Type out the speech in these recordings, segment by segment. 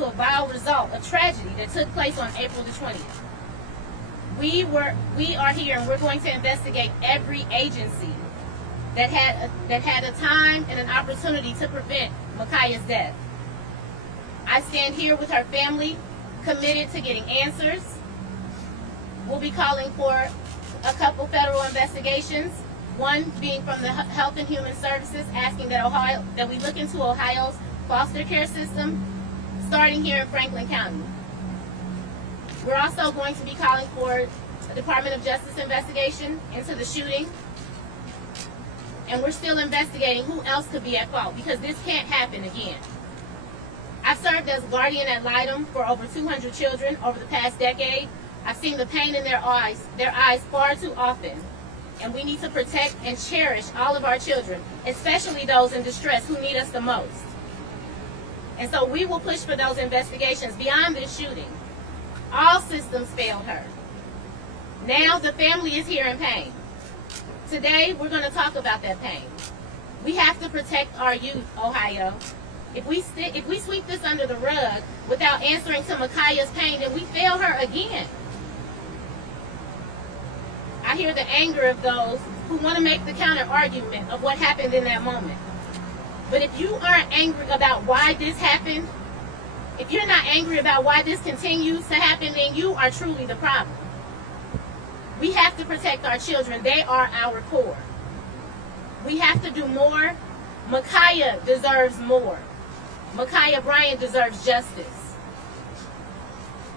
to a vile result, a tragedy that took place on April the 20th. We are here and we're going to investigate every agency that had a time and an opportunity to prevent Ma'Khia's death. I stand here with her family, committed to getting answers. We'll be calling for a couple federal investigations, one being from the Health and Human Services, asking that we look into Ohio's foster care system, starting here in Franklin County. We're also going to be calling for a Department of Justice investigation into the shooting. And we're still investigating who else could be at fault, because this can't happen again. I've served as guardian ad litem for over 200 children over the past decade. I've seen the pain in their eyes far too often. And we need to protect and cherish all of our children, especially those in distress who need us the most. And so we will push for those investigations beyond this shooting. All systems failed her. Now the family is here in pain. Today, we're going to talk about that pain. We have to protect our youth, Ohio. If we sweep this under the rug without answering to Ma'Khia's pain, then we fail her again. I hear the anger of those who want to make the counter argument of what happened in that moment. But if you aren't angry about why this happened, if you're not angry about why this continues to happen, then you are truly the problem. We have to protect our children. They are our core. We have to do more. Ma'Khia deserves more. Ma'Khia Bryant deserves justice.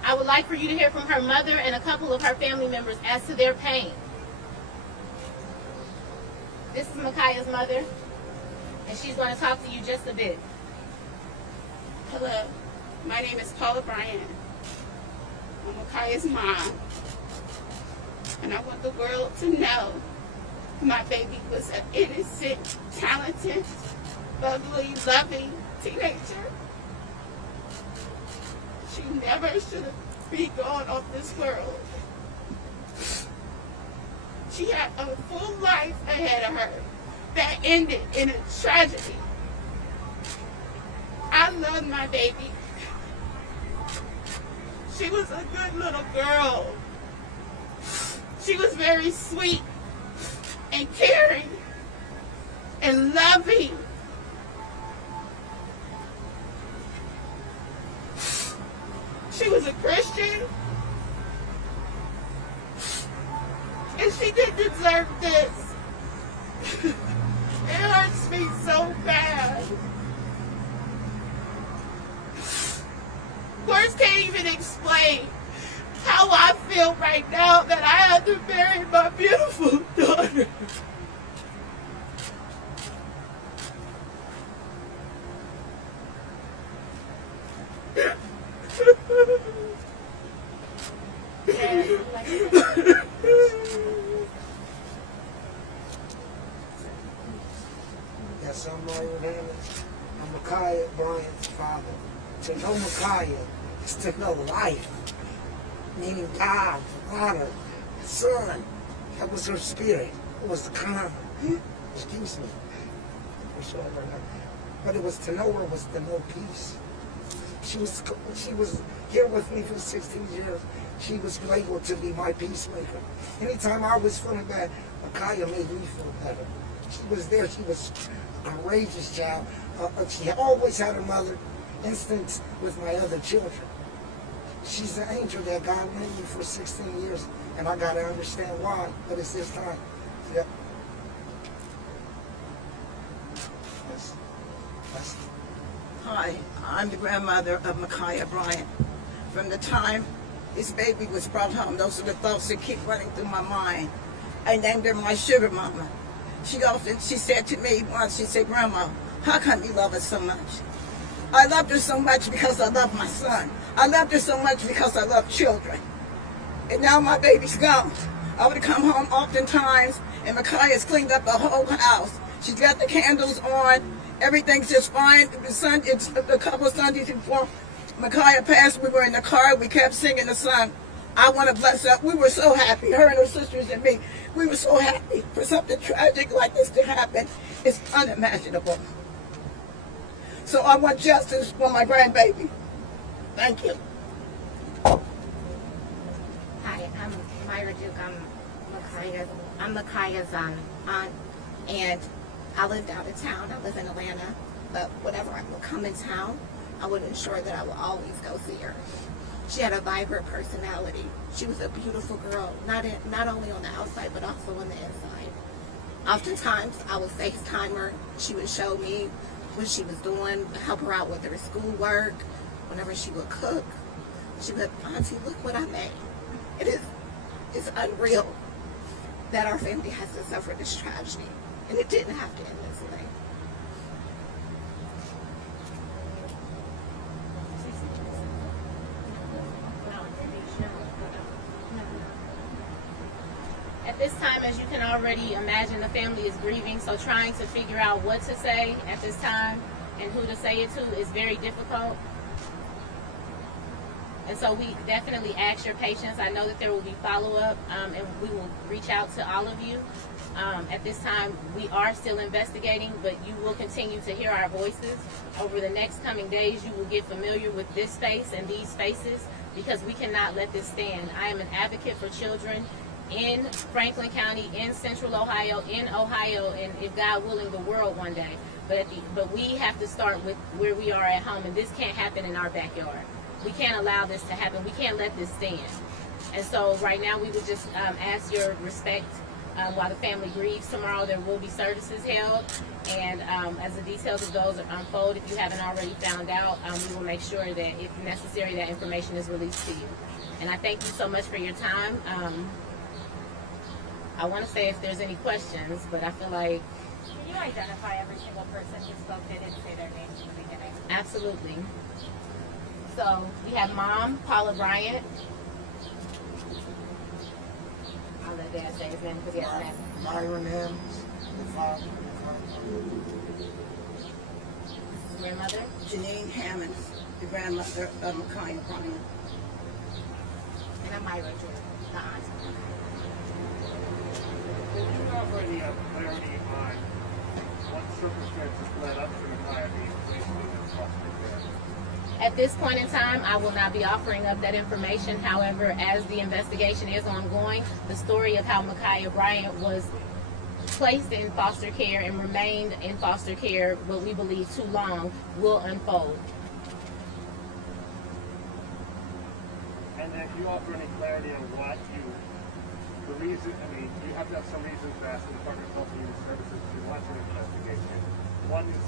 I would like for you to hear from her mother and a couple of her family members as to their pain. This is Ma'Khia's mother, and she's going to talk to you just a bit. Hello, my name is Paula Bryant. I'm Ma'Khia's mom. And I want the world to know my baby was an innocent, talented, bubbly, loving teenager. She never should have been gone off this world. She had a full life ahead of her that ended in a tragedy. I love my baby. She was a good little girl. She was very sweet and caring and loving. She was a Christian, and she didn't deserve this. It hurts me so bad. Words can't even explain how I feel right now that I had to bury my beautiful daughter. Yes, I'm Mario Hernandez. I'm Ma'Khia Bryant's father. To know Ma'Khia is to know life, meaning God, the water, the sun. That was her spirit. It was the calm. Excuse me. But it was to know her was to know peace. She was here with me for 16 years. She was able to be my peacemaker. Anytime I was feeling bad, Ma'Khia made me feel better. She was there. She was a courageous child. She always had her mother instinct with my other children. She's an angel that God made me for 16 years, and I got to understand why, but it's this time. Yep. That's Hi, I'm the grandmother of Ma'Khia Bryant. From the time this baby was brought home, those are the thoughts that keep running through my mind. I named her my sugar mama. She said to me once, she said, Grandma, how come you love us so much? I loved her so much because I love my son. I loved her so much because I love children. And now my baby's gone. I would come home oftentimes, and Ma'Khia's cleaned up the whole house. She's got the candles on. Everything's just fine. It's a couple of Sundays before Ma'Khia passed, we were in the car. We kept singing the song, I Want to Bless Her. We were so happy, her and her sisters and me. We were so happy for something tragic like this to happen. It's unimaginable. So I want justice for my grandbaby. Thank you. Hi, I'm Myra Duke. I'm Ma'Khia's aunt, and I lived out of town. I live in Atlanta, but whenever I would come in town, I would ensure that I would always go see her. She had a vibrant personality. She was a beautiful girl, not only on the outside, but also on the inside. Oftentimes, I would FaceTime her. She would show me what she was doing, help her out with her schoolwork. Whenever she would cook, she would, Auntie, look what I made. It's unreal that our family has to suffer this tragedy, and it didn't have to end this way. At this time, as you can already imagine, the family is grieving, so trying to figure out what to say at this time and who to say it to is very difficult. And so we definitely ask your patience. I know that there will be follow-up, and we will reach out to all of you. At this time, we are still investigating, but you will continue to hear our voices. Over the next coming days, you will get familiar with this face and these faces, because we cannot let this stand. I am an advocate for children in Franklin County, in Central Ohio, and if God willing, the world one day. But we have to start with where we are at home, and this can't happen in our backyard. We can't allow this to happen. We can't let this stand. And so right now we would just ask your respect while the family grieves. Tomorrow there will be services held, and as the details of those unfold, if you haven't already found out, we will make sure that if necessary that information is released to you. And I thank you so much for your time. I want to say if there's any questions, but I feel like... Can you identify every single person who spoke? They didn't say their names in the beginning. Absolutely. So we have Mom, Paula Bryant. I'll let Dad say his name because he has an accent. Myron Hammonds, the father. Grandmother. Janine Hammonds, the grandmother of Ma'Khia Bryant. And I'm Myra Duke, the aunt. Can you offer any clarity on what circumstances led up to Ma'Khia being placed in foster care? At this point in time, I will not be offering up that information. However, as the investigation is ongoing, the story of how Ma'Khia Bryant was placed in foster care and remained in foster care, what we believe too long, will unfold. And then can you offer any clarity on what the reason, you have to have some reason to ask the Department of Health and Human Services to launch an investigation. What is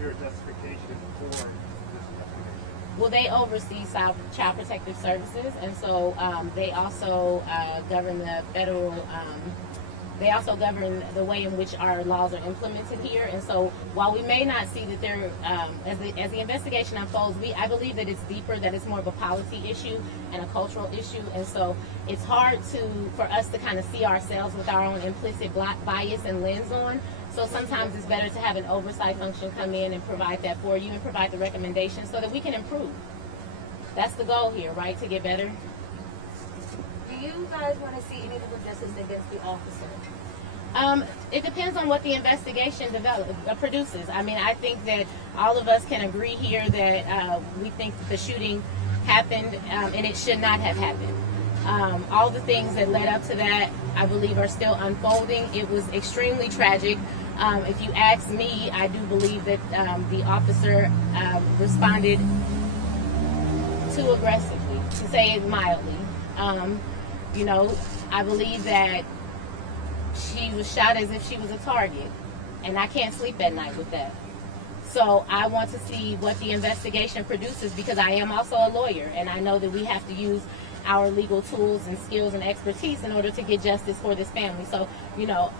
your justification for this investigation? Well, they oversee Child Protective Services, and so they also govern the federal. They also govern the way in which our laws are implemented here. And so, while we may not see that there, as the investigation unfolds, I believe that it's deeper, that it's more of a policy issue and a cultural issue. And so, it's hard for us to kind of see ourselves with our own implicit bias and lens on. So sometimes it's better to have an oversight function come in and provide that for you and provide the recommendations so that we can improve. That's the goal here, right? To get better. Do you guys want to see any legal justice against the officer? It depends on what the investigation produces. I mean, I think that all of us can agree here that we think that the shooting happened and it should not have happened. All the things that led up to that, I believe, are still unfolding. It was extremely tragic. If you ask me, I do believe that the officer responded too aggressively, to say it mildly. I believe that she was shot as if she was a target, and I can't sleep at night with that. So I want to see what the investigation produces, because I am also a lawyer, and I know that we have to use our legal tools and skills and expertise in order to get justice for this family. So,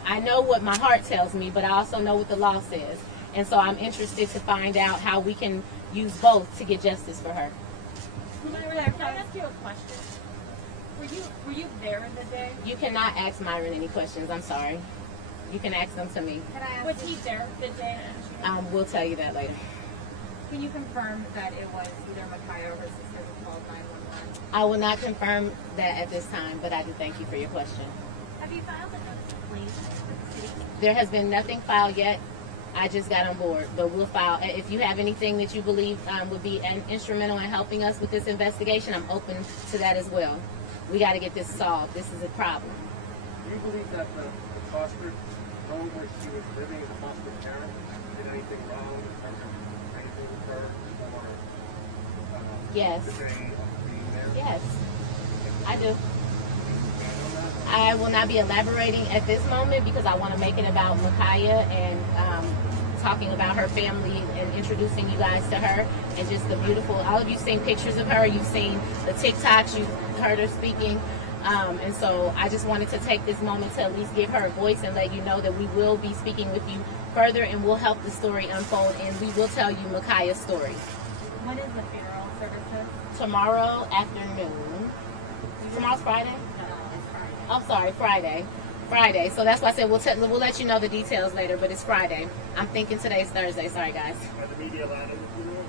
I know what my heart tells me, but I also know what the law says. And so I'm interested to find out how we can use both to get justice for her. Myra, can I ask you a question? Were you there in the day? You cannot ask Myron any questions. I'm sorry. You can ask them to me. Can I ask? Was he there the day? We'll tell you that later. Can you confirm that it was either Ma'Khia or her sister who called 911? I will not confirm that at this time, but I do thank you for your question. Have you filed a notice of claim with the city? There has been nothing filed yet. I just got on board, but we'll file. If you have anything that you believe would be instrumental in helping us with this investigation, I'm open to that as well. We got to get this solved. This is a problem. Do you believe that the foster home where she was living as a foster parent did anything wrong in terms of anything with her or Yes. the day of being there? Yes, I do. I will not be elaborating at this moment because I want to make it about Ma'Khia and talking about her family and introducing you guys to her and just the beautiful. All of you've seen pictures of her. You've seen the TikToks. You've heard her speaking. And so I just wanted to take this moment to at least give her a voice and let you know that we will be speaking with you further and we'll help the story unfold and we will tell you Ma'Khia's story. When is the funeral services? Tomorrow afternoon. Tomorrow's Friday? It's Friday. I'm sorry, Friday. Friday. So that's why I said we'll let you know the details later, but it's Friday. I'm thinking today's Thursday. Sorry, guys. Are the media allowed in the funeral?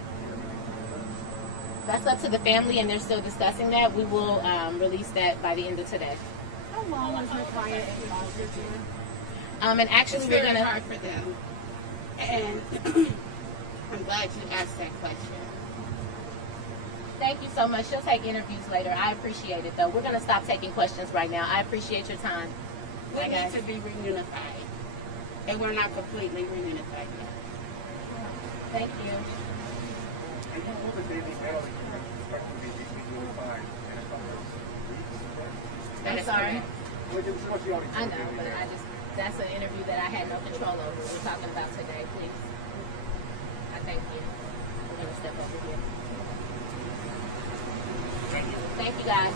That's up to the family, and they're still discussing that. We will release that by the end of today. How long was Ma'Khia involved with you? And actually, It's we're very gonna. hard for them. And I'm glad you asked that question. Thank you so much. She'll take interviews later. I appreciate it, though. We're gonna stop taking questions right now. I appreciate your time. We Bye, need guys. to be reunified. And we're not completely reunified yet. Thank you. And you will the Daily Mail expect to be reunified in a couple of weeks? I'm That is sorry. correct. Which is what you already I told know, Daily but Mail. that's an interview that I had no control over. We're talking about today, please. I thank you. We're gonna step over here. Thank you, guys.